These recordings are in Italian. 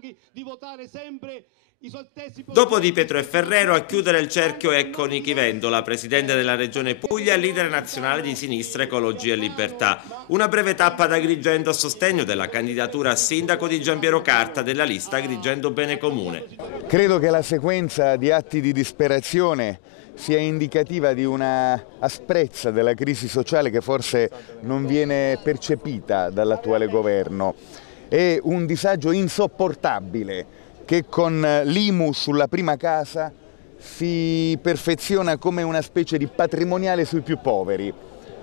di votare sempre i stessi. Dopo Di Pietro e Ferrero, a chiudere il cerchio ecco Nichi Vendola, presidente della Regione Puglia e leader nazionale di Sinistra Ecologia e Libertà. Una breve tappa ad Agrigento a sostegno della candidatura a sindaco di Giampiero Carta della lista Agrigento Bene Comune. Credo che la sequenza di atti di disperazione sia indicativa di una asprezza della crisi sociale che forse non viene percepita dall'attuale governo. È un disagio insopportabile che con l'IMU sulla prima casa si perfeziona come una specie di patrimoniale sui più poveri,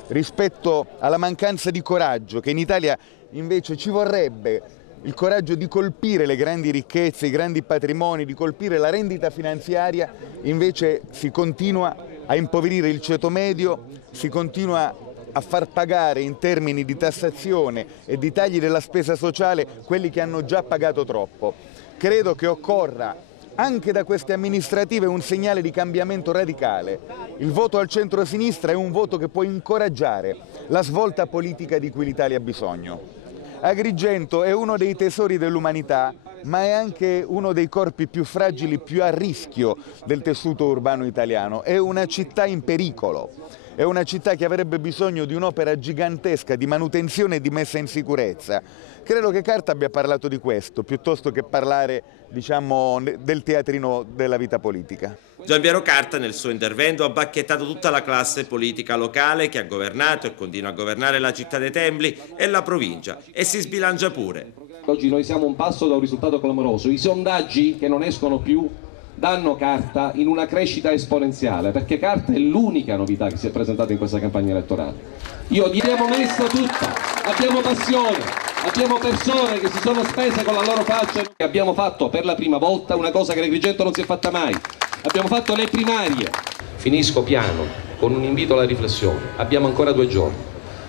rispetto alla mancanza di coraggio che in Italia invece ci vorrebbe, il coraggio di colpire le grandi ricchezze, i grandi patrimoni, di colpire la rendita finanziaria. Invece si continua a impoverire il ceto medio, si continua a far pagare in termini di tassazione e di tagli della spesa sociale quelli che hanno già pagato troppo. Credo che occorra anche da queste amministrative un segnale di cambiamento radicale. Il voto al centro-sinistra è un voto che può incoraggiare la svolta politica di cui l'Italia ha bisogno. Agrigento è uno dei tesori dell'umanità, ma è anche uno dei corpi più fragili, più a rischio del tessuto urbano italiano. È una città in pericolo, è una città che avrebbe bisogno di un'opera gigantesca di manutenzione e di messa in sicurezza. Credo che Carta abbia parlato di questo, piuttosto che parlare, diciamo, del teatrino della vita politica. Giampiero Carta nel suo intervento ha bacchettato tutta la classe politica locale che ha governato e continua a governare la città dei Templi e la provincia, e si sbilancia pure. Oggi noi siamo un passo da un risultato clamoroso. I sondaggi che non escono più danno Carta in una crescita esponenziale, perché Carta è l'unica novità che si è presentata in questa campagna elettorale. L'abbiamo messa tutta, abbiamo passione, abbiamo persone che si sono spese con la loro faccia. Abbiamo fatto per la prima volta una cosa che in Agrigento non si è fatta mai. Abbiamo fatto le primarie. Finisco piano con un invito alla riflessione. Abbiamo ancora 2 giorni.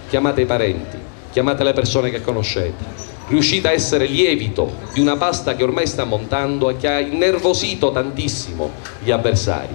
Chiamate i parenti, chiamate le persone che conoscete. Riuscite a essere lievito di una pasta che ormai sta montando e che ha innervosito tantissimo gli avversari.